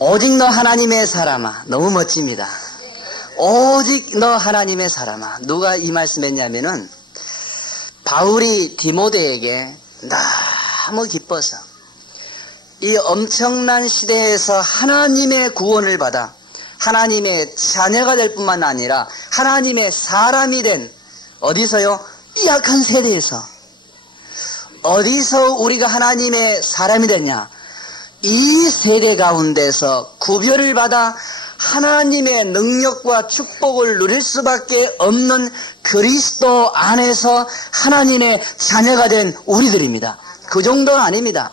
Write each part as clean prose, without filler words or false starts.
오직 너 하나님의 사람아. 너무 멋집니다. 오직 너 하나님의 사람아. 누가 이 말씀했냐면은 바울이 디모데에게 너무 기뻐서 이 엄청난 시대에서 하나님의 구원을 받아 하나님의 자녀가 될 뿐만 아니라 하나님의 사람이 된, 어디서요? 이 약한 세대에서. 어디서 우리가 하나님의 사람이 됐냐? 이 세대 가운데서 구별을 받아 하나님의 능력과 축복을 누릴 수밖에 없는 그리스도 안에서 하나님의 자녀가 된 우리들입니다. 그 정도는 아닙니다.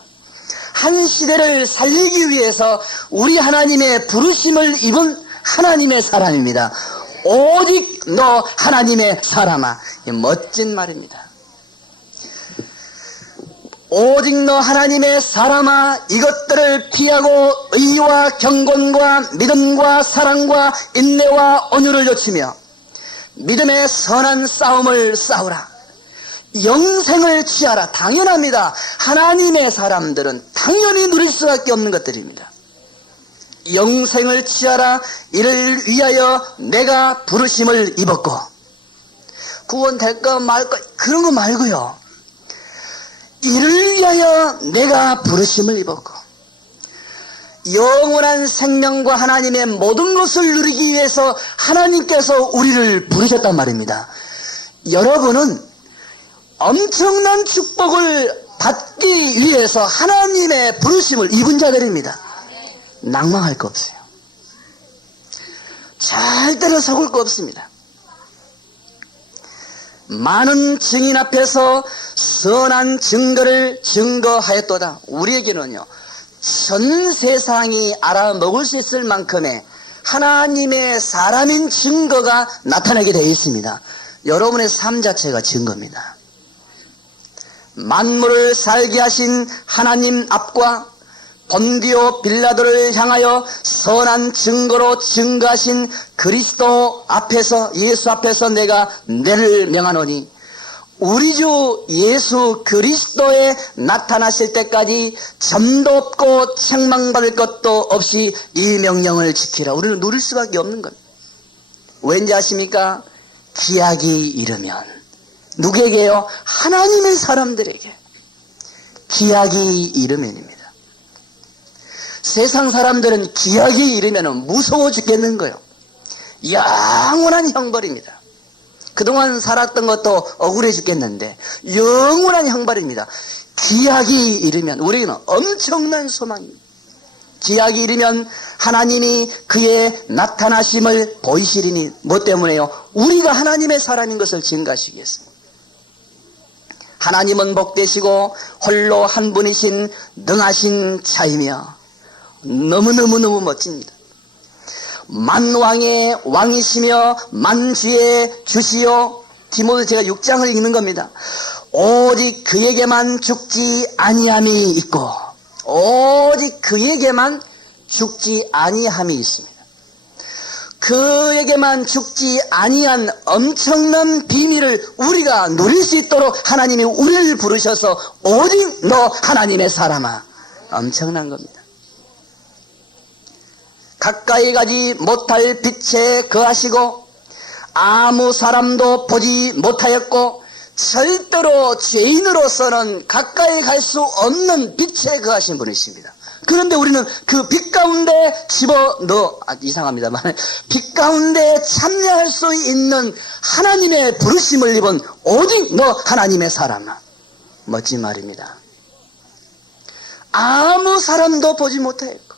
한 시대를 살리기 위해서 우리 하나님의 부르심을 입은 하나님의 사람입니다. 오직 너 하나님의 사람아. 멋진 말입니다. 오직 너 하나님의 사람아, 이것들을 피하고 의와 경건과 믿음과 사랑과 인내와 온유를 갖추며 믿음의 선한 싸움을 싸우라. 영생을 취하라. 당연합니다. 하나님의 사람들은 당연히 누릴 수밖에 없는 것들입니다. 영생을 취하라. 이를 위하여 내가 부르심을 입었고, 구원될까 말까 그런 거 말고요. 이를 위하여 내가 부르심을 입었고, 영원한 생명과 하나님의 모든 것을 누리기 위해서 하나님께서 우리를 부르셨단 말입니다. 여러분은 엄청난 축복을 받기 위해서 하나님의 부르심을 입은 자들입니다. 낭망할 거 없어요. 절대로 속을 거 없습니다. 많은 증인 앞에서 선한 증거를 증거하였도다. 우리에게는요, 전 세상이 알아먹을 수 있을 만큼의 하나님의 사람인 증거가 나타나게 되어 있습니다. 여러분의 삶 자체가 증거입니다. 만물을 살게 하신 하나님 앞과 본디오 빌라도를 향하여 선한 증거로 증거하신 그리스도 앞에서, 예수 앞에서 내가 내를 명하노니, 우리 주 예수 그리스도에 나타나실 때까지 점도 없고 책망받을 것도 없이 이 명령을 지키라. 우리는 누릴 수밖에 없는 겁니다. 왠지 아십니까? 기약이 이르면. 누구에게요? 하나님의 사람들에게. 기약이 이르면입니다. 세상 사람들은 기약이 이르면 무서워 죽겠는 거예요. 영원한 형벌입니다. 그동안 살았던 것도 억울해 죽겠는데 영원한 형벌입니다. 기약이 이르면 우리는 엄청난 소망입니다. 기약이 이르면 하나님이 그의 나타나심을 보이시리니, 뭐 때문에요? 우리가 하나님의 사람인 것을 증가하시기 위해서입니다. 하나님은 복되시고 홀로 한 분이신 능하신 자이며, 너무너무너무 멋집니다. 만왕의 왕이시며 만주의 주시요. 디모데 제가 6장을 읽는 겁니다. 오직 그에게만 죽지 아니함이 있고, 오직 그에게만 죽지 아니함이 있습니다. 그에게만 죽지 아니한 엄청난 비밀을 우리가 누릴 수 있도록 하나님이 우리를 부르셔서 오직 너 하나님의 사람아. 엄청난 겁니다. 가까이 가지 못할 빛에 거하시고 아무 사람도 보지 못하였고 절대로 죄인으로서는 가까이 갈 수 없는 빛에 거하신 분이십니다. 그런데 우리는 그 빛 가운데 이상합니다만, 빛 가운데 참여할 수 있는 하나님의 부르심을 입은 오직 너 하나님의 사람아. 멋진 말입니다. 아무 사람도 보지 못하였고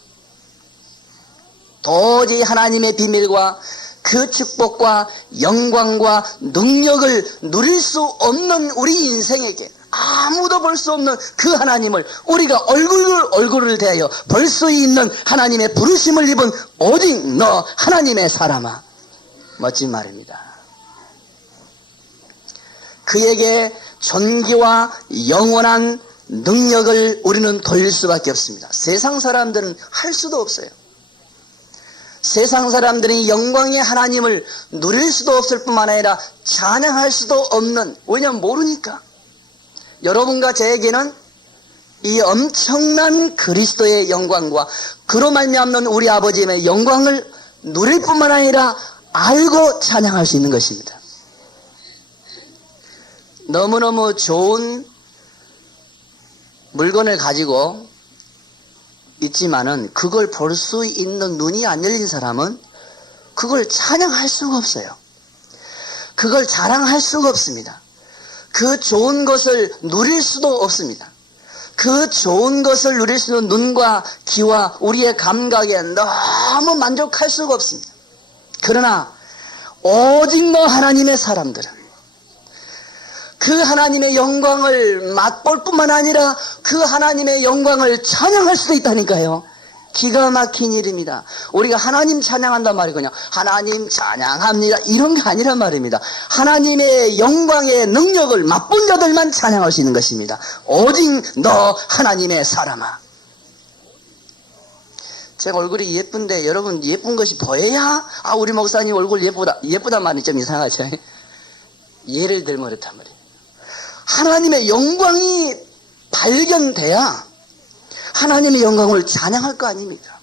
도저히 하나님의 비밀과 그 축복과 영광과 능력을 누릴 수 없는 우리 인생에게, 아무도 볼 수 없는 그 하나님을 우리가 얼굴을 대하여 볼 수 있는 하나님의 부르심을 입은 오직 너 하나님의 사람아. 멋진 말입니다. 그에게 존귀와 영원한 능력을 우리는 돌릴 수밖에 없습니다. 세상 사람들은 할 수도 없어요. 세상 사람들이 영광의 하나님을 누릴 수도 없을 뿐만 아니라 찬양할 수도 없는, 왜냐하면 모르니까. 여러분과 저에게는 이 엄청난 그리스도의 영광과 그로 말미암는 우리 아버지의 영광을 누릴 뿐만 아니라 알고 찬양할 수 있는 것입니다. 너무너무 좋은 물건을 가지고 있지만은 그걸 볼 수 있는 눈이 안 열린 사람은 그걸 찬양할 수가 없어요. 그걸 자랑할 수가 없습니다. 그 좋은 것을 누릴 수도 없습니다. 그 좋은 것을 누릴 수 있는 눈과 귀와 우리의 감각에 너무 만족할 수가 없습니다. 그러나 오직 너 하나님의 사람들은 그 하나님의 영광을 맛볼 뿐만 아니라 그 하나님의 영광을 찬양할 수도 있다니까요. 기가 막힌 일입니다. 우리가 하나님 찬양한단 말이 그냥 하나님 찬양합니다 이런 게 아니란 말입니다. 하나님의 영광의 능력을 맛본 자들만 찬양할 수 있는 것입니다. 오직 너 하나님의 사람아. 제 얼굴이 예쁜데 여러분 예쁜 것이 보여야 우리 목사님 얼굴 예쁘단 말이 좀 이상하죠. 예를 들면 그렇단 말이에요. 하나님의 영광이 발견돼야 하나님의 영광을 찬양할 거 아닙니까?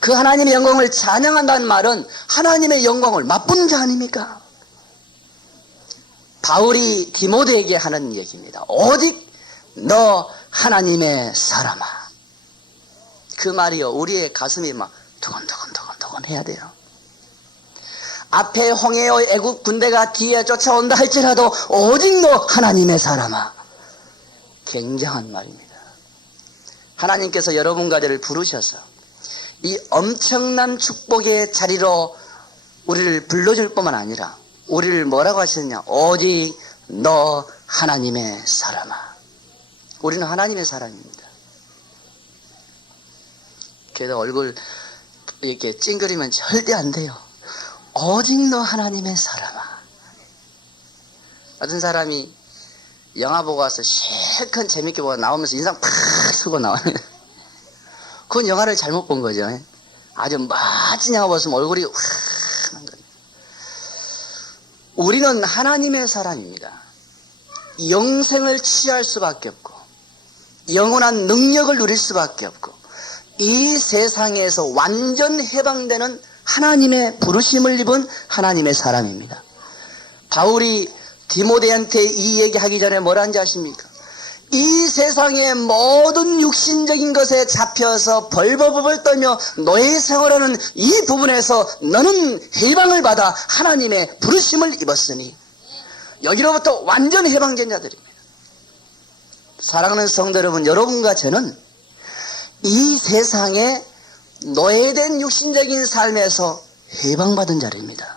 그 하나님의 영광을 찬양한다는 말은 하나님의 영광을 맛보는 자 아닙니까? 바울이 디모데에게 하는 얘기입니다. 오직 너 하나님의 사람아. 그 말이요, 우리의 가슴이 막 두근두근 해야 돼요. 앞에 홍해의 애국 군대가 뒤에 쫓아온다 할지라도 오직 너 하나님의 사람아. 굉장한 말입니다. 하나님께서 여러분과 저를 부르셔서 이 엄청난 축복의 자리로 우리를 불러줄 뿐만 아니라 우리를 뭐라고 하셨냐? 오직 너 하나님의 사람아. 우리는 하나님의 사람입니다. 그래도 얼굴 이렇게 찡그리면 절대 안 돼요. 오직 너 하나님의 사람아. 어떤 사람이 영화 보고 와서 실컷 재밌게 보고 나오면서 인상 팍 쓰고 나와요. 그건 영화를 잘못 본 거죠. 아주 멋진 영화 봤으면 얼굴이 확 하는 거예요. 우리는 하나님의 사람입니다. 영생을 취할 수밖에 없고 영원한 능력을 누릴 수밖에 없고 이 세상에서 완전 해방되는 하나님의 부르심을 입은 하나님의 사람입니다. 바울이 디모데한테 이 얘기하기 전에 뭐라는지 아십니까? 이 세상의 모든 육신적인 것에 잡혀서 벌벌벌 떨며 노예 생활하는 이 부분에서 너는 해방을 받아 하나님의 부르심을 입었으니 여기로부터 완전 해방된 자들입니다. 사랑하는 성도 여러분, 여러분과 저는 이 세상에 노예된 육신적인 삶에서 해방받은 자입니다.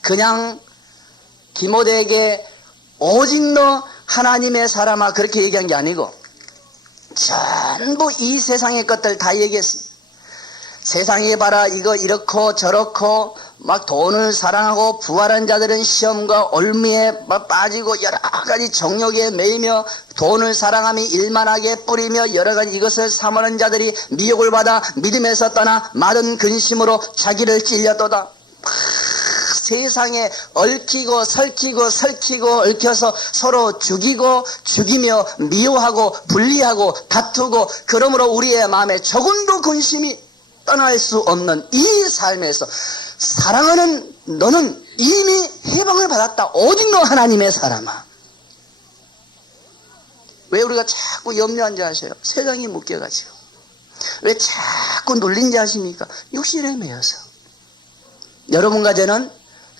그냥 디모데에게 오직 너 하나님의 사람아 그렇게 얘기한 게 아니고 전부 이 세상의 것들 다 얘기했습니다. 세상에 봐라 이거 이렇고 저렇고 막 돈을 사랑하고 부활한 자들은 시험과 올미에 빠지고 여러 가지 정욕에 매이며 돈을 사랑하며 일만하게 뿌리며 여러 가지 이것을 사모하는 자들이 미혹을 받아 믿음에서 떠나 마른 근심으로 자기를 찔렸도다. 세상에 얽히고 설키고 얽혀서 서로 죽이며 미워하고 분리하고 다투고 그러므로 우리의 마음에 조금도 근심이 떠날 수 없는 이 삶에서 사랑하는 너는 이미 해방을 받았다. 오직 너 하나님의 사람아. 왜 우리가 자꾸 염려한지 아세요? 세상이 묶여가지고. 왜 자꾸 눌린지 아십니까? 육신에 매여서. 여러분과 저는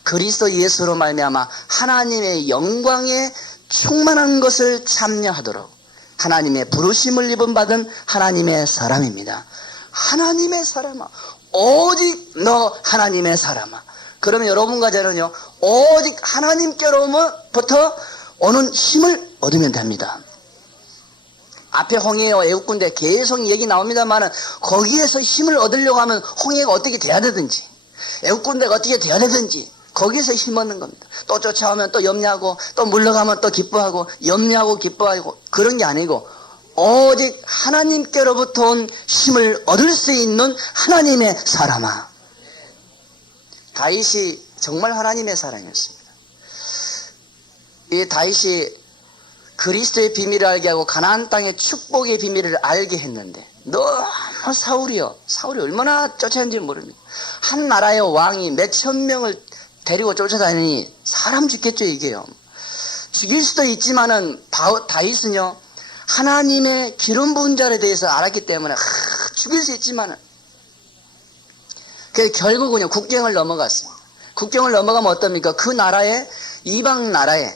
그리스도 예수로 말미암아 하나님의 영광에 충만한 것을 참여하도록 하나님의 부르심을 입은 받은 하나님의 사람입니다. 하나님의 사람아, 오직 너 하나님의 사람아. 그러면 여러분과 저는요 오직 하나님께로부터 오는 힘을 얻으면 됩니다. 앞에 홍해와 애국군대 계속 얘기 나옵니다만 거기에서 힘을 얻으려고 하면 홍해가 어떻게 돼야 되든지 애국군대가 어떻게 돼야 되든지 거기에서 힘 얻는 겁니다. 또 쫓아오면 또 염려하고 또 물러가면 또 기뻐하고 염려하고 기뻐하고 그런 게 아니고 오직 하나님께로부터 온 힘을 얻을 수 있는 하나님의 사람아. 다윗이 정말 하나님의 사람이었습니다. 이 다윗이 그리스도의 비밀을 알게 하고 가나안 땅의 축복의 비밀을 알게 했는데 너무 사울이 얼마나 쫓아다니는지 모릅니다. 한 나라의 왕이 몇천 명을 데리고 쫓아다니니 사람 죽겠죠. 이게요. 죽일 수도 있지만은 다윗은요 하나님의 기름 부은 자에 대해서 알았기 때문에 죽일 수 있지만은 결국은요 국경을 넘어갔습니다. 국경을 넘어가면 어떻습니까? 그 나라에 이방 나라에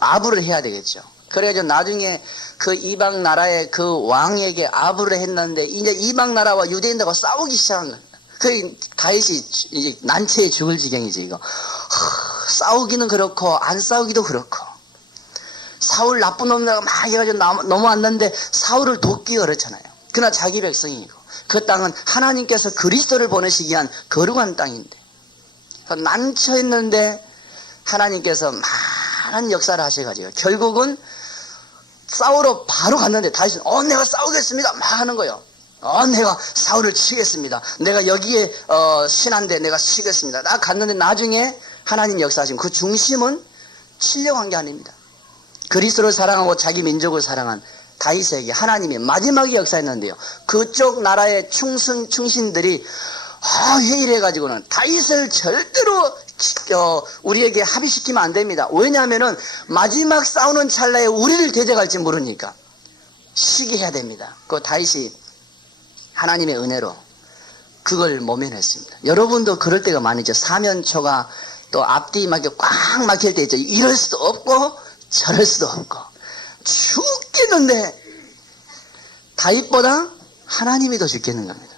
아부를 해야 되겠죠. 그래가지고 나중에 그 이방 나라의 그 왕에게 아부를 했는데 이제 이방 나라와 유대인들하고 싸우기 시작한 거예요. 그 다윗이 이제 난처해 죽을 지경이지 이거. 싸우기는 그렇고 안 싸우기도 그렇고. 사울 나쁜 놈들 막 해가지고 넘어왔는데 사울을 돕기 어렵잖아요. 그러나 자기 백성이고 그 땅은 하나님께서 그리스도를 보내시기 위한 거룩한 땅인데 난처했는데 하나님께서 많은 역사를 하셔가지고 결국은 싸우러 바로 갔는데 다윗은 내가 싸우겠습니다 막 하는 거예요. 내가 사울을 치겠습니다. 내가 여기에 신한데 내가 치겠습니다. 나 갔는데 나중에 하나님 역사하신 그 중심은 치려고 한 게 아닙니다. 그리스도를 사랑하고 자기 민족을 사랑한 다윗에게 하나님이 마지막에 역사했는데요. 그쪽 나라의 충신들이 회의를 해가지고는 다윗을 절대로 우리에게 합의시키면 안 됩니다. 왜냐하면은 마지막 싸우는 찰나에 우리를 대적할지 모르니까 시기해야 됩니다. 그 다윗이 하나님의 은혜로 그걸 모면했습니다. 여러분도 그럴 때가 많으죠. 사면초가 또 앞뒤 꽉 막힐 때 있죠. 이럴 수도 없고 저럴 수도 없고 죽겠는데 다윗보다 하나님이 더 죽겠는 겁니다.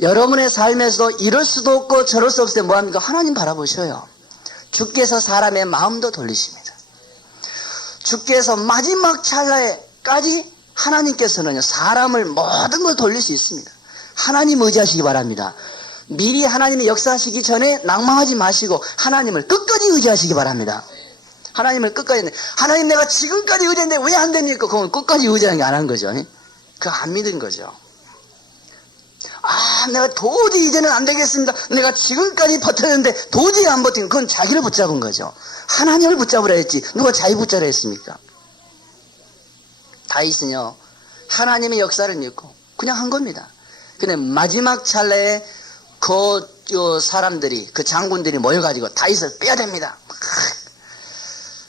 여러분의 삶에서도 이럴 수도 없고 저럴 수 없을 때 뭐합니까? 하나님 바라보셔요. 주께서 사람의 마음도 돌리십니다. 주께서 마지막 찰나에까지 하나님께서는 사람을 모든 걸 돌릴 수 있습니다. 하나님 의지하시기 바랍니다. 미리 하나님이 역사하시기 전에 낭망하지 마시고 하나님을 끝까지 의지하시기 바랍니다. 하나님을 끝까지. 하나님 내가 지금까지 의지했는데 왜 안 됩니까? 그건 끝까지 의지하는 게 안 한 거죠. 그거 안 믿은 거죠. 내가 도저히 이제는 안 되겠습니다. 내가 지금까지 버텼는데 도저히 안 버틴 그건 자기를 붙잡은 거죠. 하나님을 붙잡으라 했지 누가 자기 붙잡으라 했습니까? 다윗은요 하나님의 역사를 믿고 그냥 한 겁니다. 근데 마지막 찰나에 그 사람들이 그 장군들이 모여가지고 다윗을 빼야 됩니다.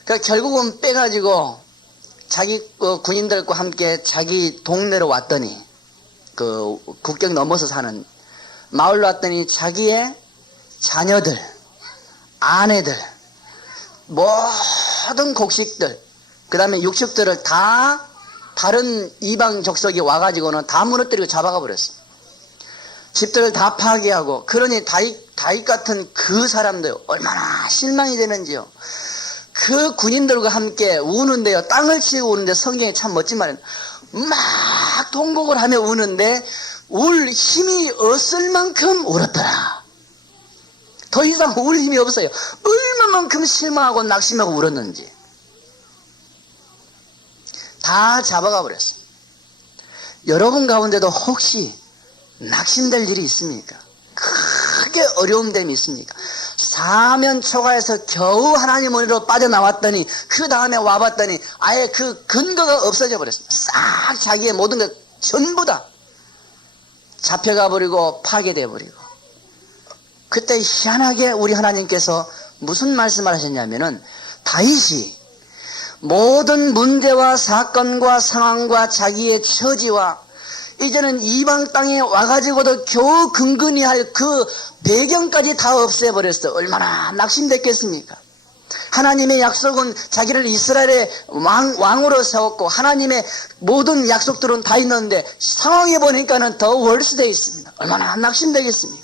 그러니까 결국은 빼가지고 자기 군인들과 함께 자기 동네로 왔더니 그 국경 넘어서 사는 마을로 왔더니 자기의 자녀들, 아내들, 모든 곡식들, 그 다음에 육축들을 다 다른 이방 족속이 와가지고는 다 무너뜨리고 잡아가 버렸어요. 집들을 다 파괴하고. 그러니 다윗 같은 그 사람들 얼마나 실망이 되는지요. 그 군인들과 함께 우는데요. 땅을 치고 우는데 성경에 참 멋진 말이에요. 막 통곡을 하며 우는데 울 힘이 없을 만큼 울었더라. 더 이상 울 힘이 없어요. 얼마만큼 실망하고 낙심하고 울었는지. 다 잡아가 버렸어요. 여러분 가운데도 혹시 낙심될 일이 있습니까? 크게 어려움됨이 있습니까? 사면 초가에서 겨우 하나님 은혜로 빠져나왔더니 그 다음에 와봤더니 아예 그 근거가 없어져 버렸습니다. 싹 자기의 모든 것 전부 다 잡혀가 버리고 파괴돼 버리고. 그때 희한하게 우리 하나님께서 무슨 말씀을 하셨냐면은 다윗이 모든 문제와 사건과 상황과 자기의 처지와 이제는 이방 땅에 와가지고도 겨우 근근히 할 그 배경까지 다 없애버렸어. 얼마나 낙심됐겠습니까? 하나님의 약속은 자기를 이스라엘의 왕으로 세웠고 하나님의 모든 약속들은 다 있는데 상황에 보니까는 더 월스되어 있습니다. 얼마나 낙심되겠습니까?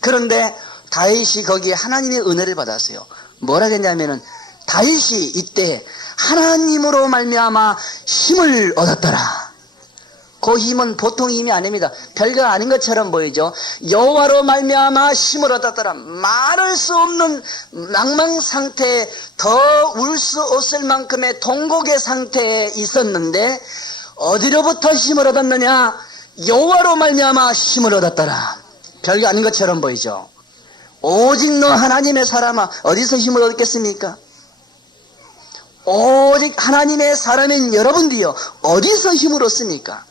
그런데 다윗이 거기에 하나님의 은혜를 받았어요. 뭐라 했냐면은 다윗이 이때 하나님으로 말미암아 힘을 얻었더라. 그 힘은 보통 힘이 아닙니다. 별거 아닌 것처럼 보이죠. 여호와로 말미암아 힘을 얻었더라. 말할 수 없는 낭망 상태에 더 울 수 없을 만큼의 통곡의 상태에 있었는데 어디로부터 힘을 얻었느냐? 여호와로 말미암아 힘을 얻었더라. 별거 아닌 것처럼 보이죠. 오직 너 하나님의 사람아 어디서 힘을 얻겠습니까? 오직 하나님의 사람인 여러분들이요 어디서 힘을 얻습니까?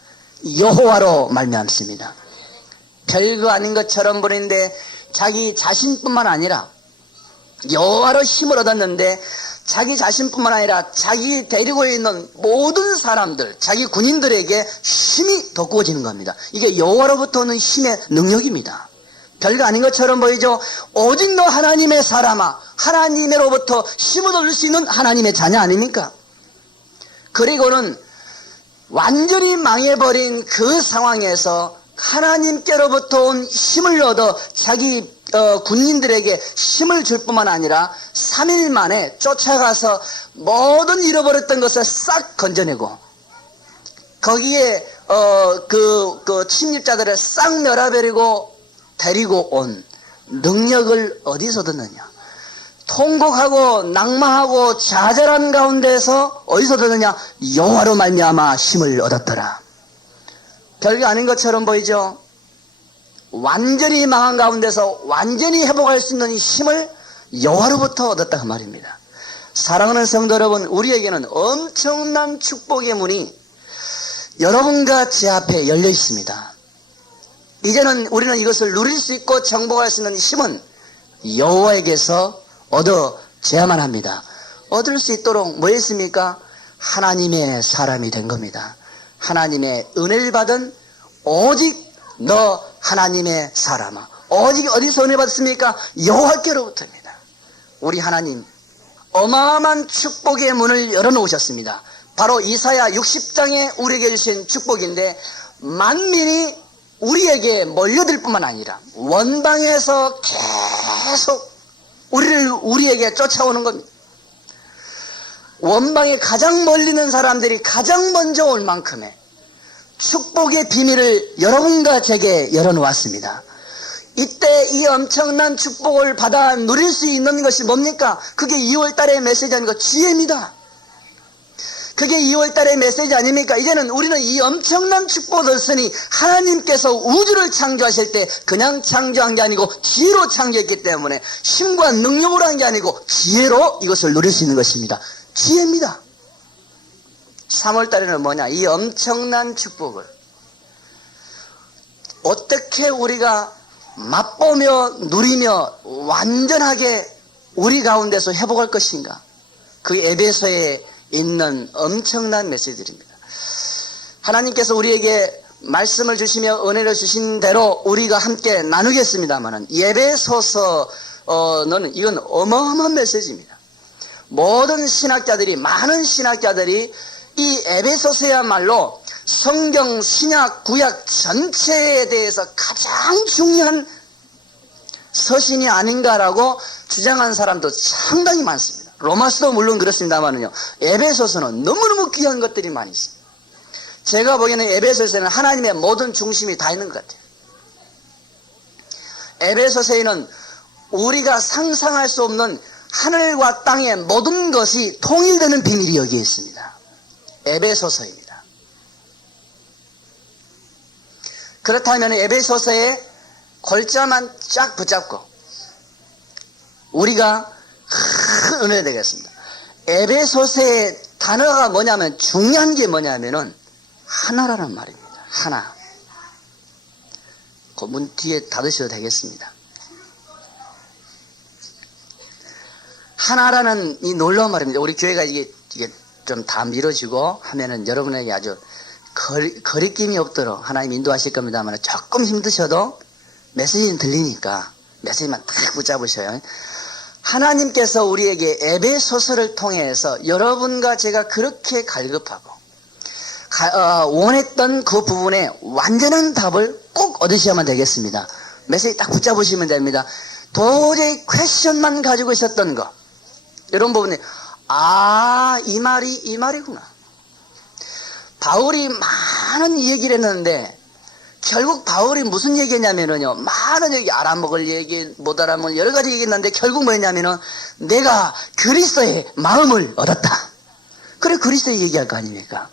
여호와로 말미암습니다. 별거 아닌 것처럼 보이는데 자기 자신뿐만 아니라 여호와로 힘을 얻었는데 자기 자신뿐만 아니라 자기 데리고 있는 모든 사람들, 자기 군인들에게 힘이 돋구어지는 겁니다. 이게 여호와로부터 오는 힘의 능력입니다. 별거 아닌 것처럼 보이죠? 오직 너 하나님의 사람아, 하나님으로부터 힘을 얻을 수 있는 하나님의 자녀 아닙니까? 그리고는 완전히 망해버린 그 상황에서 하나님께로부터 온 힘을 얻어 자기 군인들에게 힘을 줄 뿐만 아니라 3일 만에 쫓아가서 모든 잃어버렸던 것을 싹 건져내고 거기에 그 침입자들을 싹 멸하버리고 데리고 온 능력을 어디서 얻었느냐? 통곡하고 낭망하고 좌절한 가운데서 어디서 얻었느냐? 여호와로 말미암아 힘을 얻었더라. 별게 아닌 것처럼 보이죠? 완전히 망한 가운데서 완전히 회복할 수 있는 힘을 여호와로부터 얻었다 그 말입니다. 사랑하는 성도 여러분, 우리에게는 엄청난 축복의 문이 여러분과 제 앞에 열려 있습니다. 이제는 우리는 이것을 누릴 수 있고 정복할 수 있는 힘은 여호와에게서 얻어져야만 합니다. 얻을 수 있도록 뭐 했습니까? 하나님의 사람이 된 겁니다. 하나님의 은혜를 받은 오직 너 하나님의 사람아. 오직 어디서 은혜 받습니까? 여호와께로부터입니다. 우리 하나님 어마어마한 축복의 문을 열어놓으셨습니다. 바로 이사야 60장에 우리에게 주신 축복인데 만민이 우리에게 몰려들 뿐만 아니라 원방에서 계속 우리에게 쫓아오는 겁니다. 원방에 가장 멀리 있는 사람들이 가장 먼저 올 만큼의 축복의 비밀을 여러분과 제게 열어놓았습니다. 이때 이 엄청난 축복을 받아 누릴 수 있는 것이 뭡니까? 그게 2월달의 메시지 아닙니까? 지혜입니다. 그게 2월달의 메시지 아닙니까? 이제는 우리는 이 엄청난 축복을 얻으니 하나님께서 우주를 창조하실 때 그냥 창조한 게 아니고 지혜로 창조했기 때문에 힘과 능력으로 한 게 아니고 지혜로 이것을 누릴 수 있는 것입니다. 지혜입니다. 3월달에는 뭐냐? 이 엄청난 축복을 어떻게 우리가 맛보며 누리며 완전하게 우리 가운데서 회복할 것인가? 그 에베소에 있는 엄청난 메시지들입니다. 하나님께서 우리에게 말씀을 주시며 은혜를 주신 대로 우리가 함께 나누겠습니다만은 에베소서는 이건 어마어마한 메시지입니다. 모든 신학자들이 많은 신학자들이 이 에베소서야말로 성경, 신약, 구약 전체에 대해서 가장 중요한 서신이 아닌가라고 주장한 사람도 상당히 많습니다. 로마서도 물론 그렇습니다만은요. 에베소서는 너무너무 귀한 것들이 많이 있습니다. 제가 보기에는 에베소서에는 하나님의 모든 중심이 다 있는 것 같아요. 에베소서에는 우리가 상상할 수 없는 하늘과 땅의 모든 것이 통일되는 비밀이 여기에 있습니다. 에베소서입니다. 그렇다면 에베소서의 골자만 쫙 붙잡고 우리가 큰 은혜가 되겠습니다. 에베소서의 단어가 뭐냐면 중요한 게 뭐냐면은 하나라는 말입니다. 하나. 그 문 뒤에 닫으셔도 되겠습니다. 하나라는 이 놀라운 말입니다. 우리 교회가 이게 좀 다 미뤄지고 하면은 여러분에게 아주 거리낌이 없도록 하나님 인도하실 겁니다만 조금 힘드셔도 메시지는 들리니까 메시지만 딱 붙잡으셔요. 하나님께서 우리에게 에베소서를 통해서 여러분과 제가 그렇게 갈급하고 원했던 그 부분에 완전한 답을 꼭 얻으셔야만 되겠습니다. 메시지 딱 붙잡으시면 됩니다. 도저히 퀘션만 가지고 있었던 거 이런 부분에 이 말이구나. 바울이 많은 얘기를 했는데 결국 바울이 무슨 얘기했냐면요. 많은 얘기, 알아먹을 얘기, 못 알아먹을 여러 가지 얘기했는데 결국 뭐였냐면은 내가 그리스도의 마음을 얻었다. 그래 그리스도의 얘기할 거 아닙니까?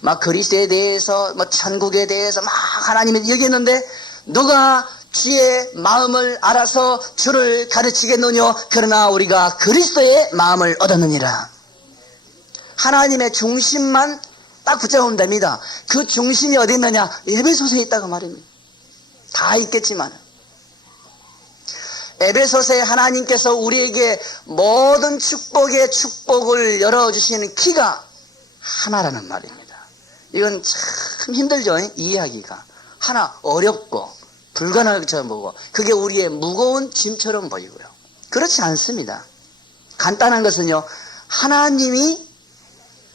막 그리스도에 대해서 뭐 천국에 대해서 막 하나님이 얘기했는데 누가 주의 마음을 알아서 주를 가르치겠느냐? 그러나 우리가 그리스도의 마음을 얻었느니라. 하나님의 중심만 딱 붙잡으면 됩니다. 그 중심이 어디 있느냐? 에베소서에 있다고 말입니다. 다 있겠지만 에베소서에 하나님께서 우리에게 모든 축복의 축복을 열어주시는 키가 하나라는 말입니다. 이건 참 힘들죠, 이해하기가. 하나, 어렵고 불가능한 것처럼 보고 그게 우리의 무거운 짐처럼 보이고요. 그렇지 않습니다. 간단한 것은요,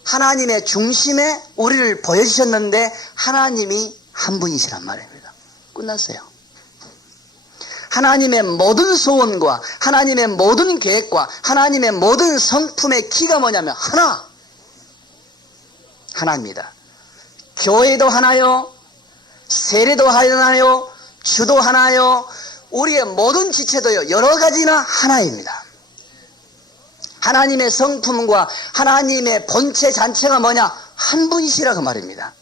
하나님의 중심에 우리를 보여주셨는데 하나님이 한 분이시란 말입니다. 끝났어요. 하나님의 모든 소원과 하나님의 모든 계획과 하나님의 모든 성품의 키가 뭐냐면 하나입니다. 교회도 하나요, 세례도 하나요, 주도 하나요, 우리의 모든 지체도요, 여러 가지나 하나입니다. 하나님의 성품과 하나님의 본체 잔체가 뭐냐? 한 분이시라고 말입니다.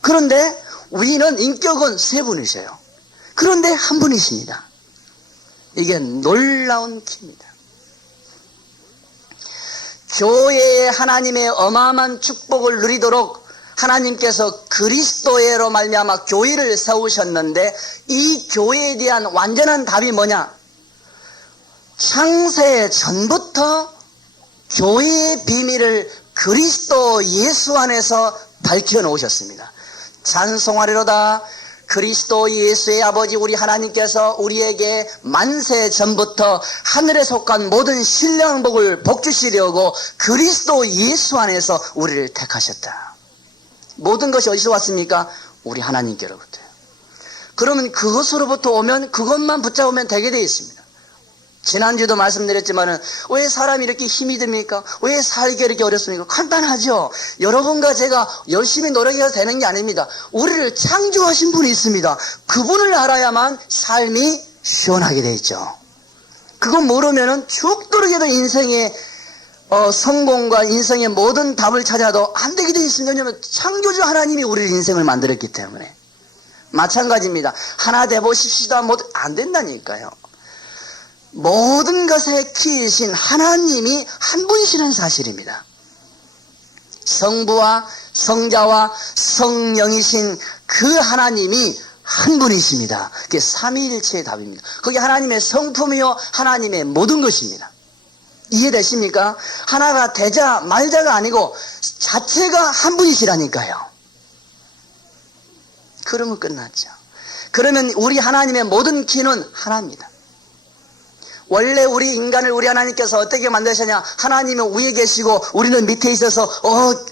그런데 우리는 인격은 세 분이세요. 그런데 한 분이십니다. 이게 놀라운 키입니다. 교회에 하나님의 어마어마한 축복을 누리도록 하나님께서 그리스도로 말미암아 교회를 세우셨는데 이 교회에 대한 완전한 답이 뭐냐? 창세 전부터 교회의 비밀을 그리스도 예수 안에서 밝혀놓으셨습니다. 찬송하리로다. 그리스도 예수의 아버지 우리 하나님께서 우리에게 만세 전부터 하늘에 속한 모든 신령복을 복주시려고 그리스도 예수 안에서 우리를 택하셨다. 모든 것이 어디서 왔습니까? 우리 하나님께로부터요. 그러면 그것으로부터 오면 그것만 붙잡으면 되게 되어 있습니다. 지난주에도 말씀드렸지만은 왜 사람이 이렇게 힘이 듭니까? 왜 살기 이렇게 어렵습니까? 간단하죠. 여러분과 제가 열심히 노력해서 되는 게 아닙니다. 우리를 창조하신 분이 있습니다. 그분을 알아야만 삶이 시원하게 돼 있죠. 그거 모르면은 죽도록해도 인생의 성공과 인생의 모든 답을 찾아도 안 되게 돼 있습니다. 왜냐하면 창조주 하나님이 우리 인생을 만들었기 때문에. 마찬가지입니다. 하나 되보십시다. 안 된다니까요. 모든 것의 키이신 하나님이 한 분이시라는 사실입니다. 성부와 성자와 성령이신 그 하나님이 한 분이십니다. 그게 삼위일체의 답입니다. 그게 하나님의 성품이요 하나님의 모든 것입니다. 이해되십니까? 하나가 되자 말자가 아니고 자체가 한 분이시라니까요. 그러면 끝났죠. 그러면 우리 하나님의 모든 키는 하나입니다. 원래 우리 인간을 우리 하나님께서 어떻게 만드셨냐? 하나님은 위에 계시고 우리는 밑에 있어서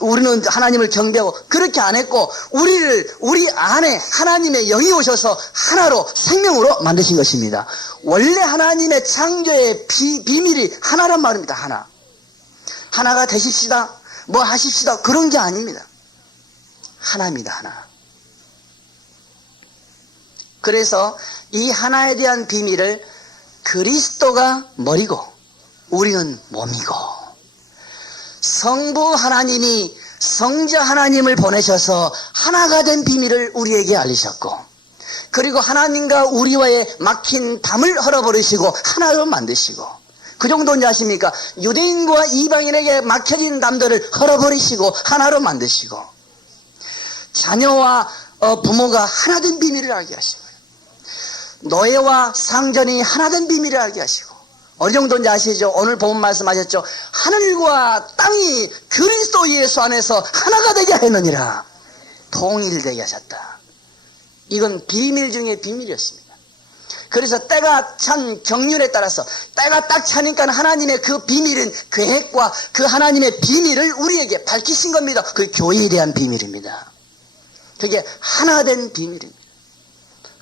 우리는 하나님을 경배하고 그렇게 안 했고 우리 안에 하나님의 영이 오셔서 하나로 생명으로 만드신 것입니다. 원래 하나님의 창조의 비밀이 하나란 말입니다. 하나가 되십시다, 뭐 하십시다, 그런 게 아닙니다. 하나입니다. 하나. 그래서 이 하나에 대한 비밀을 그리스도가 머리고 우리는 몸이고 성부 하나님이 성자 하나님을 보내셔서 하나가 된 비밀을 우리에게 알리셨고 그리고 하나님과 우리와의 막힌 담을 헐어버리시고 하나로 만드시고 그 정도인지 아십니까? 유대인과 이방인에게 막혀진 담들을 헐어버리시고 하나로 만드시고 자녀와 부모가 하나 된 비밀을 알게 하시고 노예와 상전이 하나된 비밀을 알게 하시고 어느 정도인지 아시죠? 오늘 본 말씀하셨죠? 하늘과 땅이 그리스도 예수 안에서 하나가 되게 하느니라. 통일되게 하셨다. 이건 비밀 중에 비밀이었습니다. 그래서 때가 찬 경륜에 따라서 때가 딱 차니까 하나님의 그 비밀은 계획과 그 하나님의 비밀을 우리에게 밝히신 겁니다. 그 교회에 대한 비밀입니다. 그게 하나된 비밀입니다.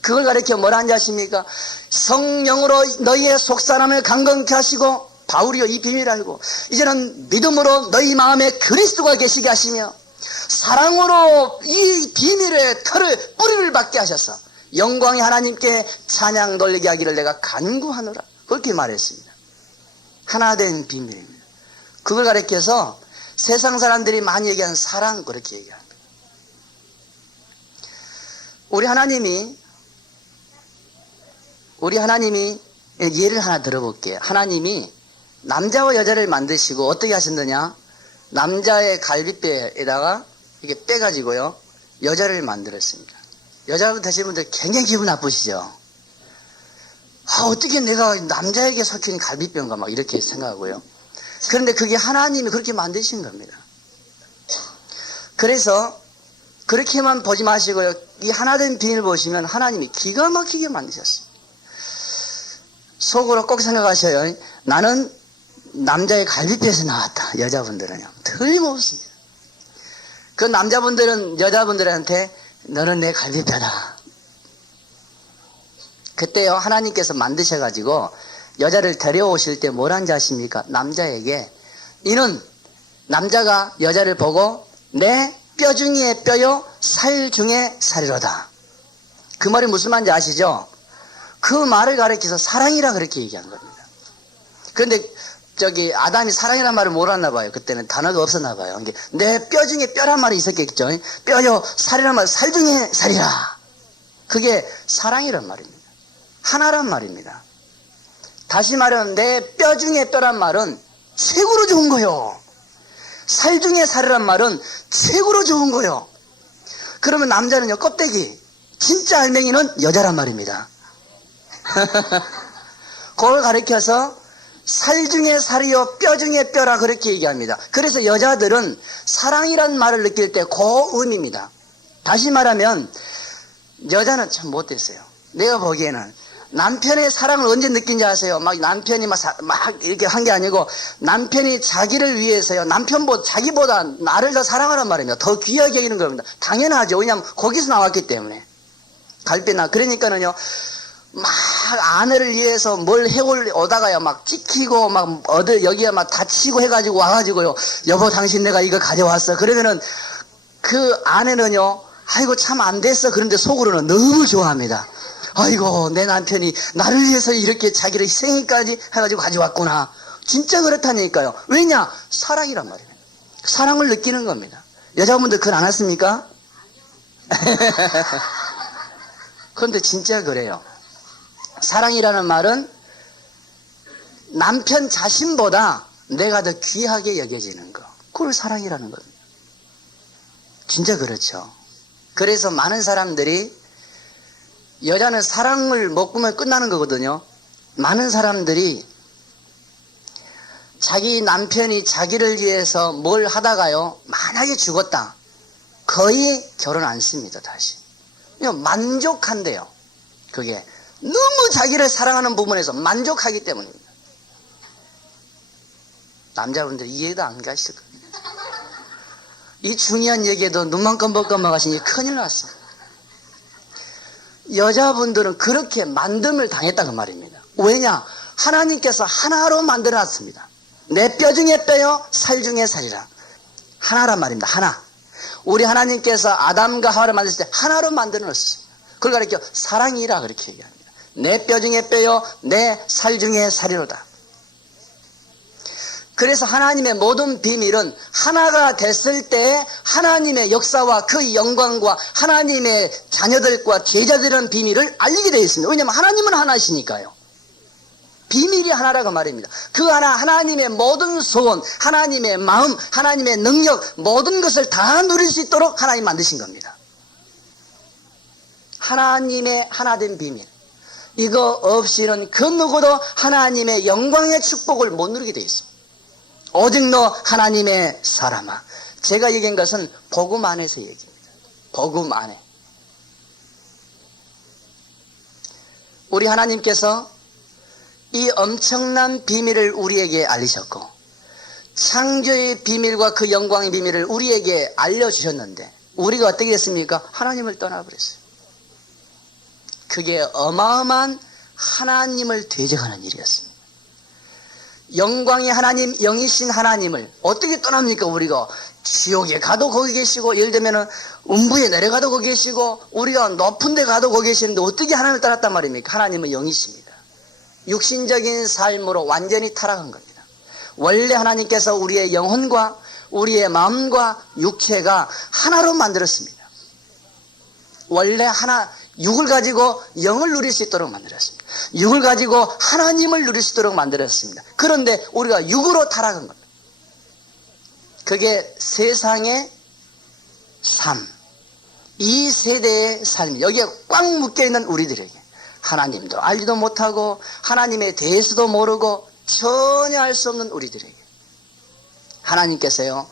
그걸 가리켜 뭐라 하는지 아십니까? 성령으로 너희의 속사람을 강건케 하시고 바울이요 이 비밀을 알고 이제는 믿음으로 너희 마음에 그리스도가 계시게 하시며 사랑으로 이 비밀의 털을 뿌리를 받게 하셔서 영광의 하나님께 찬양 돌리게 하기를 내가 간구하노라 그렇게 말했습니다. 하나된 비밀입니다. 그걸 가리켜서 세상 사람들이 많이 얘기하는 사랑 그렇게 얘기합니다. 우리 하나님이 예를 하나 들어볼게요. 하나님이 남자와 여자를 만드시고 어떻게 하셨느냐? 남자의 갈비뼈에다가 이게 빼가지고요, 여자를 만들었습니다. 여자분 되신 분들 굉장히 기분 나쁘시죠? 어떻게 내가 남자에게 섞인 갈비뼈인가 막 이렇게 생각하고요. 그런데 그게 하나님이 그렇게 만드신 겁니다. 그래서 그렇게만 보지 마시고요, 이 하나된 비밀 보시면 하나님이 기가 막히게 만드셨습니다. 속으로 꼭 생각하셔요. 나는 남자의 갈비뼈에서 나왔다. 여자분들은요, 틀림없습니다. 그 남자분들은 여자분들한테 너는 내 갈비뼈다. 그때요, 하나님께서 만드셔가지고 여자를 데려오실 때 뭘 한지 아십니까? 남자에게, 이는 남자가 여자를 보고 내 뼈 중에 뼈요 살 중에 살이로다. 그 말이 무슨 말인지 아시죠? 그 말을 가리켜서 사랑이라 그렇게 얘기한 겁니다. 그런데 아담이 사랑이라는 말을 몰랐나 봐요. 그때는 단어가 없었나 봐요. 내 뼈 중에 뼈란 말이 있었겠죠. 뼈요 살이란 말, 살 중에 살이라. 그게 사랑이란 말입니다. 하나란 말입니다. 다시 말하면 내 뼈 중에 뼈란 말은 최고로 좋은 거요. 살 중에 살이란 말은 최고로 좋은 거요. 그러면 남자는요, 껍데기, 진짜 알맹이는 여자란 말입니다. 그걸 가리켜서 살 중에 살이요 뼈 중에 뼈라 그렇게 얘기합니다. 그래서 여자들은 사랑이란 말을 느낄 때 그 의미입니다. 다시 말하면 여자는 참 못됐어요. 내가 보기에는 남편의 사랑을 언제 느낀지 아세요? 막 남편이 막 이렇게 한 게 아니고, 남편이 자기를 위해서요, 자기보다 나를 더 사랑하란 말입니다. 더 귀하게 여기는 겁니다. 당연하죠. 왜냐하면 거기서 나왔기 때문에. 갈비나. 그러니까는요, 막 아내를 위해서 뭘 해오다가요, 막 찍히고 막 여기에 막 다치고 해가지고 와가지고요, 여보 당신 내가 이거 가져왔어. 그러면은 그 아내는요, 아이고 참 안 됐어. 그런데 속으로는 너무 좋아합니다. 아이고 내 남편이 나를 위해서 이렇게 자기를 희생까지 해가지고 가져왔구나. 진짜 그렇다니까요. 왜냐? 사랑이란 말입니다. 사랑을 느끼는 겁니다. 여자분들 그건 안 하십니까? 그런데 진짜 그래요. 사랑이라는 말은 남편 자신보다 내가 더 귀하게 여겨지는 거, 그걸 사랑이라는 겁니다. 진짜 그렇죠. 그래서 많은 사람들이, 여자는 사랑을 못 보면 끝나는 거거든요. 많은 사람들이 자기 남편이 자기를 위해서 뭘 하다가요, 만약에 죽었다, 거의 결혼 안 씁니다. 다시 그냥 만족한대요. 그게 너무 자기를 사랑하는 부분에서 만족하기 때문입니다. 남자분들 이해도 안 가실 겁니다. 이 중요한 얘기에도 눈만 껌뻑껌뻑 하시니 큰일 났어. 여자분들은 그렇게 만듦을 당했다는 말입니다. 왜냐? 하나님께서 하나로 만들어놨습니다. 내 뼈 중에 뼈요 살 중에 살이라. 하나란 말입니다. 하나. 우리 하나님께서 아담과 하와를 만드실 때 하나로 만들어놨습니다. 그걸 가리켜 사랑이라 그렇게 얘기합니다. 내 뼈 중에 뼈요 내 살 중에 살이로다. 그래서 하나님의 모든 비밀은 하나가 됐을 때 하나님의 역사와 그 영광과 하나님의 자녀들과 제자들의 비밀을 알리게 되어 있습니다. 왜냐하면 하나님은 하나이시니까요. 비밀이 하나라고 말입니다. 그 하나님의 모든 소원, 하나님의 마음, 하나님의 능력, 모든 것을 다 누릴 수 있도록 하나님 만드신 겁니다. 하나님의 하나된 비밀, 이거 없이는 그 누구도 하나님의 영광의 축복을 못 누리게 되어 있습니다. 오직 너 하나님의 사람아. 제가 얘기한 것은 복음 안에서 얘기입니다. 복음 안에. 우리 하나님께서 이 엄청난 비밀을 우리에게 알리셨고, 창조의 비밀과 그 영광의 비밀을 우리에게 알려주셨는데, 우리가 어떻게 됐습니까? 하나님을 떠나버렸어요. 그게 어마어마한 하나님을 대적하는 일이었습니다. 영광의 하나님, 영이신 하나님을 어떻게 떠납니까? 우리가 지옥에 가도 거기 계시고, 예를 들면 음부에 내려가도 거기 계시고, 우리가 높은 데 가도 거기 계시는데 어떻게 하나님을 떠났단 말입니까? 하나님은 영이십니다. 육신적인 삶으로 완전히 타락한 겁니다. 원래 하나님께서 우리의 영혼과 우리의 마음과 육체가 하나로 만들었습니다. 원래 하나, 육을 가지고 영을 누릴 수 있도록 만들었습니다. 육을 가지고 하나님을 누릴 수 있도록 만들었습니다. 그런데 우리가 육으로 타락한 겁니다. 그게 세상의 삶, 이 세대의 삶, 여기에 꽉 묶여있는 우리들에게 하나님도 알지도 못하고 하나님에 대해서도 모르고 전혀 알 수 없는 우리들에게 하나님께서요,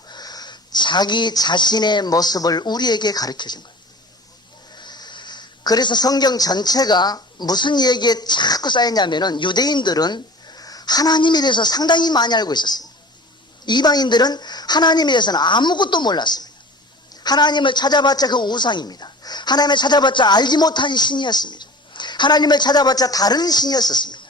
자기 자신의 모습을 우리에게 가르쳐 준 거예요. 그래서 성경 전체가 무슨 얘기에 자꾸 쌓였냐면은, 유대인들은 하나님에 대해서 상당히 많이 알고 있었습니다. 이방인들은 하나님에 대해서는 아무것도 몰랐습니다. 하나님을 찾아봤자 그 우상입니다. 하나님을 찾아봤자 알지 못한 신이었습니다. 하나님을 찾아봤자 다른 신이었었습니다.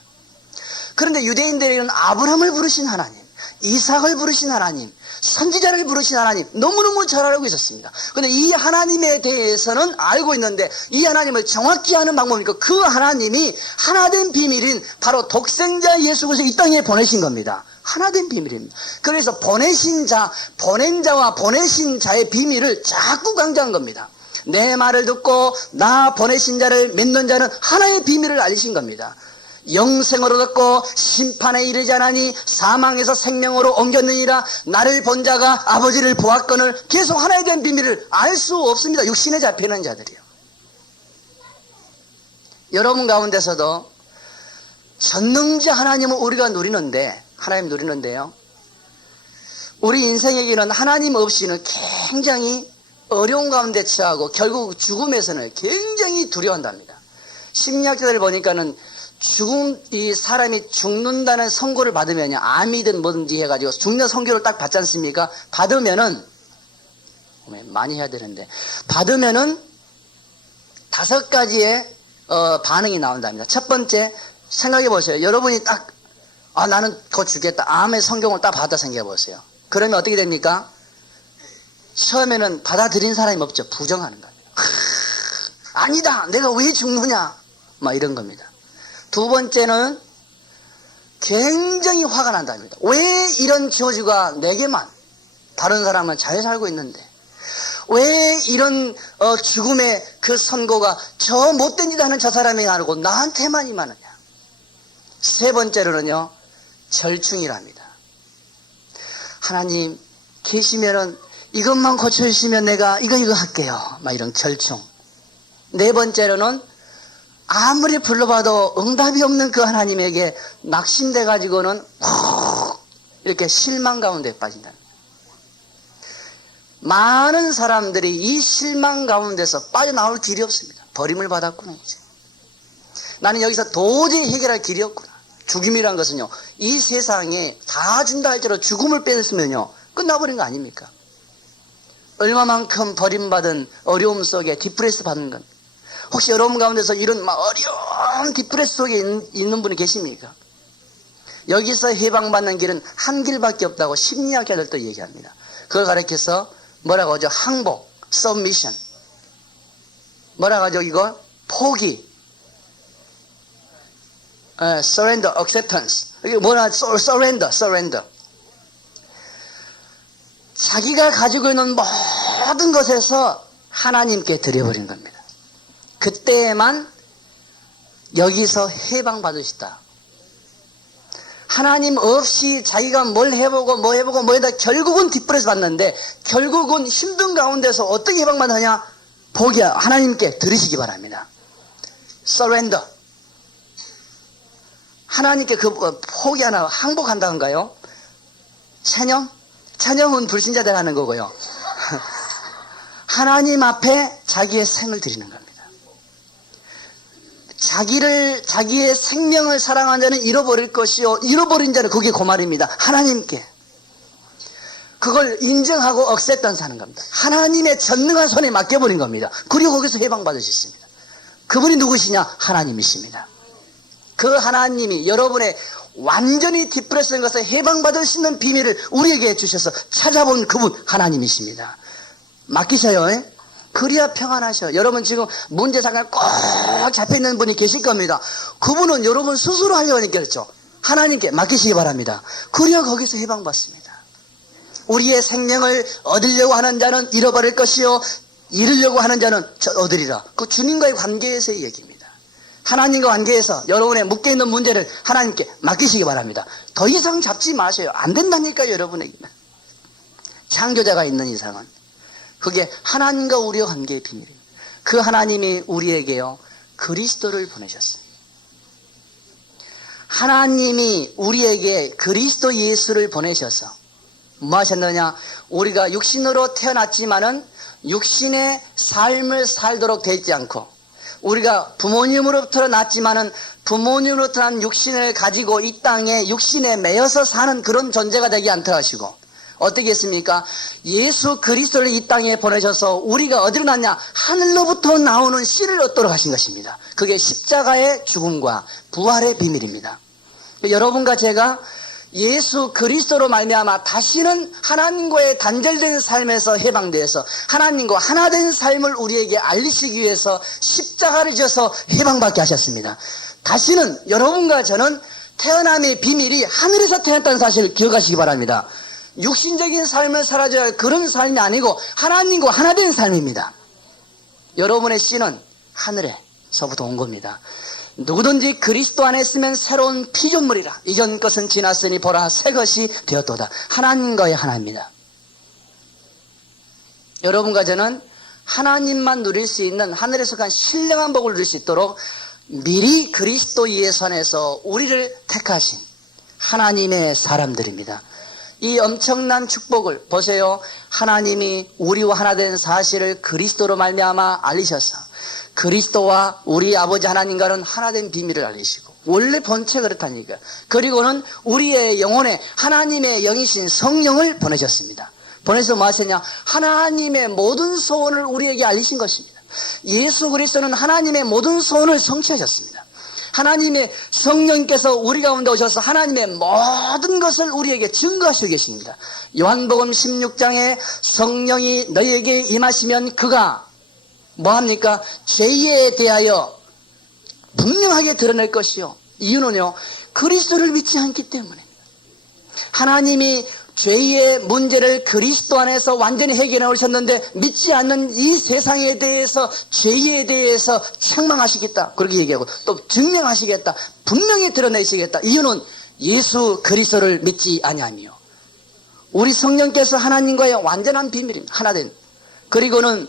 그런데 유대인들에게는 아브라함을 부르신 하나님, 이삭을 부르신 하나님, 선지자를 부르신 하나님 너무너무 잘 알고 있었습니다. 그런데 이 하나님에 대해서는 알고 있는데, 이 하나님을 정확히 아는 방법이니까 그 하나님이 하나된 비밀인 바로 독생자 예수 그리스도를 이 땅에 보내신 겁니다. 하나된 비밀입니다. 그래서 보내신 자, 보낸 자와 보내신 자의 비밀을 자꾸 강조한 겁니다. 내 말을 듣고 나 보내신 자를 믿는 자는 하나의 비밀을 알리신 겁니다. 영생으로 듣고 심판에 이르지 않으니 사망에서 생명으로 옮겼느니라. 나를 본 자가 아버지를 보았거늘. 계속 하나에 대한 비밀을 알 수 없습니다. 육신에 잡히는 자들이요. 여러분 가운데서도 전능자 하나님을 우리가 누리는데, 하나님 누리는데요, 우리 인생에게는 하나님 없이는 굉장히 어려운 가운데 처하고 결국 죽음에서는 굉장히 두려워한답니다. 심리학자들 보니까는 이 사람이 죽는다는 선고를 받으면요, 암이든 뭐든지 해가지고 죽는 선고를 딱 받지 않습니까? 받으면은, 많이 해야 되는데, 받으면은 5가지의 반응이 나온답니다. 첫 번째, 생각해 보세요. 여러분이 딱, 나는 곧 죽겠다. 암의 성경을 딱 받아 생각해 보세요. 그러면 어떻게 됩니까? 처음에는 받아들인 사람이 없죠. 부정하는 거예요. 아니다. 내가 왜 죽느냐? 막 이런 겁니다. 두 번째는 굉장히 화가 난답니다. 왜 이런 저주가 내게만, 다른 사람은 잘 살고 있는데 왜 이런 죽음의 그 선고가 저 못된 짓 하는 저 사람이 아니고 나한테만 임하느냐. 세 번째로는요, 절충이랍니다. 하나님 계시면은 이것만 고쳐주시면 내가 이거 할게요. 막 이런 절충. 네 번째로는 아무리 불러봐도 응답이 없는 그 하나님에게 낙심돼 가지고는 이렇게 실망 가운데 빠진다. 많은 사람들이 이 실망 가운데서 빠져나올 길이 없습니다. 버림을 받았구나. 이제 나는 여기서 도저히 해결할 길이 없구나. 죽음이란 것은요, 이 세상에 다 준다 할지라도 죽음을 빼냈으면요 끝나버린 거 아닙니까? 얼마만큼 버림받은 어려움 속에 디프레스 받는 건, 혹시 여러분 가운데서 이런 어려운 디프레스 속에 있는 분이 계십니까? 여기서 해방받는 길은 한 길밖에 없다고 심리학자들도 얘기합니다. 그걸 가리켜서 뭐라고 하죠? 항복, submission. 뭐라고 하죠? 이거? 포기. surrender, acceptance. 이게 뭐라, surrender. 자기가 가지고 있는 모든 것에서 하나님께 드려버린 겁니다. 그때에만 여기서 해방받으시다. 하나님 없이 자기가 뭘 해보고 뭐에다 결국은 뒷불에서 받는데, 결국은 힘든 가운데서 어떻게 해방받느냐? 하나님께 드리시기 바랍니다. surrender. 하나님께 포기하나 항복한다는가요? 찬양은 불신자들 하는 거고요. 하나님 앞에 자기의 생을 드리는 겁니다. 자기의 생명을 사랑하는 자는 잃어버릴 것이요, 잃어버린 자는 그게 그 말입니다. 하나님께 그걸 인정하고 억셉단스 하는 겁니다. 하나님의 전능한 손에 맡겨버린 겁니다. 그리고 거기서 해방받을 수 있습니다. 그분이 누구시냐? 하나님이십니다. 그 하나님이 여러분의 완전히 디프레스된 것에 해방받을 수 있는 비밀을 우리에게 주셔서 찾아본 그분 하나님이십니다. 맡기셔요. 그래야 평안하셔. 여러분 지금 문제상에 꼭 잡혀있는 분이 계실 겁니다. 그분은 여러분 스스로 하려고 하니까 그렇죠. 하나님께 맡기시기 바랍니다. 그래야 거기서 해방받습니다. 우리의 생명을 얻으려고 하는 자는 잃어버릴 것이요, 잃으려고 하는 자는 얻으리라. 그 주님과의 관계에서의 얘기입니다. 하나님과 관계에서 여러분의 묶여있는 문제를 하나님께 맡기시기 바랍니다. 더 이상 잡지 마세요. 안 된다니까요, 여러분에게. 창조자가 있는 이상은 그게 하나님과 우리와 관계의 비밀입니다. 그 하나님이 우리에게요 그리스도를 보내셨어요. 하나님이 우리에게 그리스도 예수를 보내셔서 뭐 하셨느냐, 우리가 육신으로 태어났지만은 육신의 삶을 살도록 되지 않고, 우리가 부모님으로부터 났지만은 부모님으로부터 난 육신을 가지고 이 땅에 육신에 매여서 사는 그런 존재가 되지 않도록 하시고, 어떻게 했습니까? 예수 그리스도를 이 땅에 보내셔서 우리가 어디로 났냐? 하늘로부터 나오는 씨를 얻도록 하신 것입니다. 그게 십자가의 죽음과 부활의 비밀입니다. 여러분과 제가 예수 그리스도로 말미암아 다시는 하나님과의 단절된 삶에서 해방되어서 하나님과 하나 된 삶을 우리에게 알리시기 위해서 십자가를 져서 해방받게 하셨습니다. 다시는 여러분과 저는 태어남의 비밀이 하늘에서 태어났다는 사실을 기억하시기 바랍니다. 육신적인 삶을 살아줘야 할 그런 삶이 아니고 하나님과 하나 된 삶입니다. 여러분의 씨는 하늘에서부터 온 겁니다. 누구든지 그리스도 안에 있으면 새로운 피조물이라. 이전 것은 지났으니 보라 새 것이 되었도다. 하나님과의 하나입니다. 여러분과 저는 하나님만 누릴 수 있는 하늘에 속한 신령한 복을 누릴 수 있도록 미리 그리스도 예수 안에서 우리를 택하신 하나님의 사람들입니다. 이 엄청난 축복을 보세요. 하나님이 우리와 하나 된 사실을 그리스도로 말미암아 알리셔서 그리스도와 우리 아버지 하나님과는 하나 된 비밀을 알리시고, 원래 본체 그렇다니까. 그리고는 우리의 영혼에 하나님의 영이신 성령을 보내셨습니다. 보내서 뭐 하셨냐? 하나님의 모든 소원을 우리에게 알리신 것입니다. 예수 그리스도는 하나님의 모든 소원을 성취하셨습니다. 하나님의 성령께서 우리 가운데 오셔서 하나님의 모든 것을 우리에게 증거하시고 계십니다. 요한복음 16장에 성령이 너희에게 임하시면 그가 뭐합니까? 죄에 대하여 분명하게 드러낼 것이요. 이유는요, 그리스도를 믿지 않기 때문에. 하나님이 죄의 문제를 그리스도 안에서 완전히 해결해 오셨는데 믿지 않는 이 세상에 대해서, 죄에 대해서 책망하시겠다 그렇게 얘기하고 또 증명하시겠다, 분명히 드러내시겠다. 이유는 예수 그리스도를 믿지 아니하며 우리 성령께서 하나님과의 완전한 비밀입니다. 하나된. 그리고는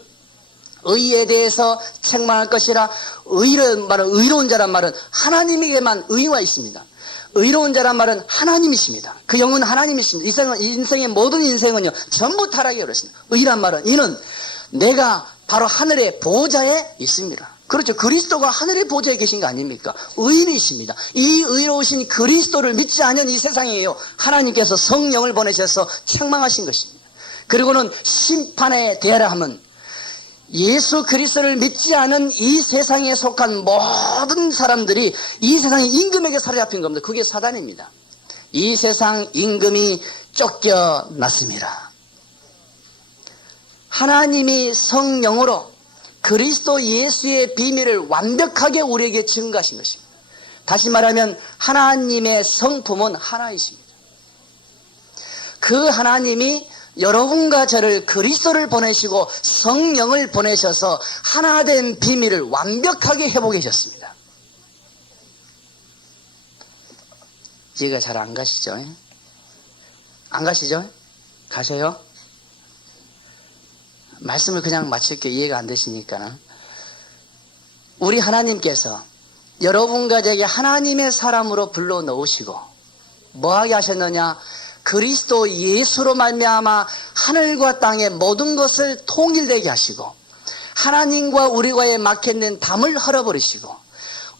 의에 대해서 책망할 것이라. 의로운 자란 말은 하나님에게만 의가 있습니다. 의로운 자란 말은 하나님이십니다. 그 영은 하나님이십니다. 인생의 모든 인생은요 전부 타락에 이르렀습니다. 의란 말은 이는 내가 바로 하늘의 보좌에 있습니다. 그렇죠. 그리스도가 하늘의 보좌에 계신 거 아닙니까? 의인이십니다. 이 의로우신 그리스도를 믿지 않은 이 세상에요 하나님께서 성령을 보내셔서 책망하신 것입니다. 그리고는 심판에 대하라 하면 예수 그리스도를 믿지 않은 이 세상에 속한 모든 사람들이 이 세상의 임금에게 사로잡힌 겁니다. 그게 사단입니다. 이 세상 임금이 쫓겨났습니다. 하나님이 성령으로 그리스도 예수의 비밀을 완벽하게 우리에게 증거하신 것입니다. 다시 말하면 하나님의 성품은 하나이십니다. 그 하나님이 여러분과 저를 그리스도를 보내시고 성령을 보내셔서 하나 된 비밀을 완벽하게 회복해 주셨습니다. 이해가 잘 안 가시죠? 안 가시죠? 가셔요? 말씀을 그냥 마칠게요. 이해가 안 되시니까. 우리 하나님께서 여러분과 저에게 하나님의 사람으로 불러 넣으시고 뭐하게 하셨느냐? 그리스도 예수로 말미암아 하늘과 땅의 모든 것을 통일되게 하시고 하나님과 우리와의 막혀있는 담을 헐어버리시고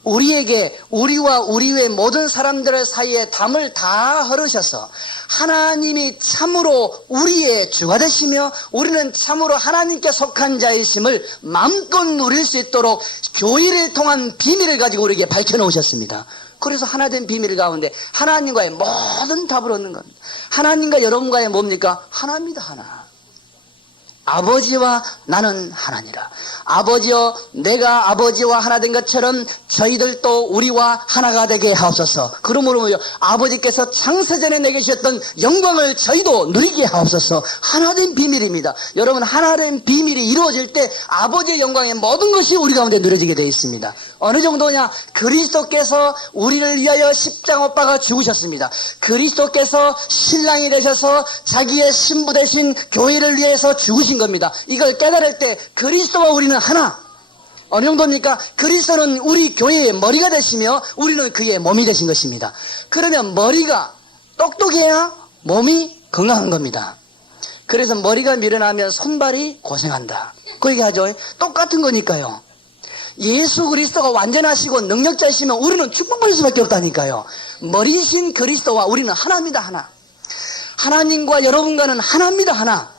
우리와 우리 외 모든 사람들 사이에 담을 다 헐으셔서 하나님이 참으로 우리의 주가 되시며 우리는 참으로 하나님께 속한 자이심을 마음껏 누릴 수 있도록 교회를 통한 비밀을 가지고 우리에게 밝혀놓으셨습니다. 그래서 하나된 비밀 가운데 하나님과의 모든 답을 얻는 겁니다. 하나님과 여러분과의 뭡니까? 하나입니다. 하나. 아버지와 나는 하나니라. 아버지여, 내가 아버지와 하나 된 것처럼 저희들도 우리와 하나가 되게 하옵소서. 그러므로 아버지께서 창세전에 내게 주셨던 영광을 저희도 누리게 하옵소서. 하나된 비밀입니다. 여러분, 하나된 비밀이 이루어질 때 아버지의 영광의 모든 것이 우리 가운데 누려지게 되어 있습니다. 어느 정도냐? 그리스도께서 우리를 위하여 십자오빠가 죽으셨습니다. 그리스도께서 신랑이 되셔서 자기의 신부 되신 교회를 위해서 죽으신 겁니다. 이걸 깨달을 때 그리스도와 우리는 하나. 어느 정도입니까? 그리스도는 우리 교회의 머리가 되시며 우리는 그의 몸이 되신 것입니다. 그러면 머리가 똑똑해야 몸이 건강한 겁니다. 그래서 머리가 미련하면 손발이 고생한다. 그 얘기하죠. 똑같은 거니까요. 예수 그리스도가 완전하시고 능력자이시면 우리는 축복받을 수밖에 없다니까요. 머리신 그리스도와 우리는 하나입니다. 하나. 하나님과 여러분과는 하나입니다. 하나.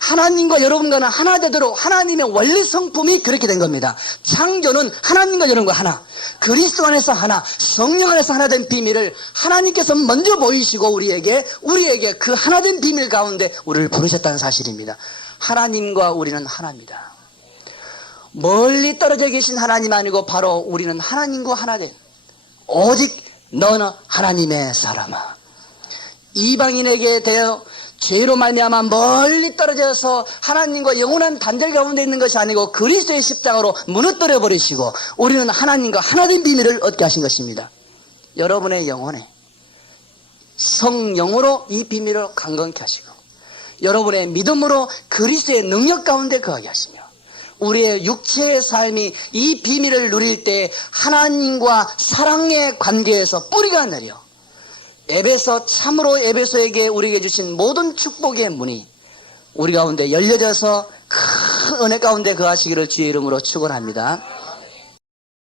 하나님과 여러분과는 하나 되도록 하나님의 원리 성품이 그렇게 된 겁니다. 창조는 하나님과 여러분과 하나, 그리스도 안에서 하나, 성령 안에서 하나 된 비밀을 하나님께서 먼저 보이시고 우리에게 그 하나 된 비밀 가운데 우리를 부르셨다는 사실입니다. 하나님과 우리는 하나입니다. 멀리 떨어져 계신 하나님 아니고 바로 우리는 하나님과 하나 된, 오직 너는 하나님의 사람아. 이방인에게 대하여 죄로 말미암아 멀리 떨어져서 하나님과 영원한 단절 가운데 있는 것이 아니고 그리스도의 십자가로 무너뜨려 버리시고 우리는 하나님과 하나된 비밀을 얻게 하신 것입니다. 여러분의 영혼에 성령으로 이 비밀을 강건케 하시고 여러분의 믿음으로 그리스도의 능력 가운데 거하게 하시며 우리의 육체의 삶이 이 비밀을 누릴 때 하나님과 사랑의 관계에서 뿌리가 내려 참으로 에베소에게 우리에게 주신 모든 축복의 문이 우리 가운데 열려져서 큰 은혜 가운데 거하시기를 주의 이름으로 축원합니다.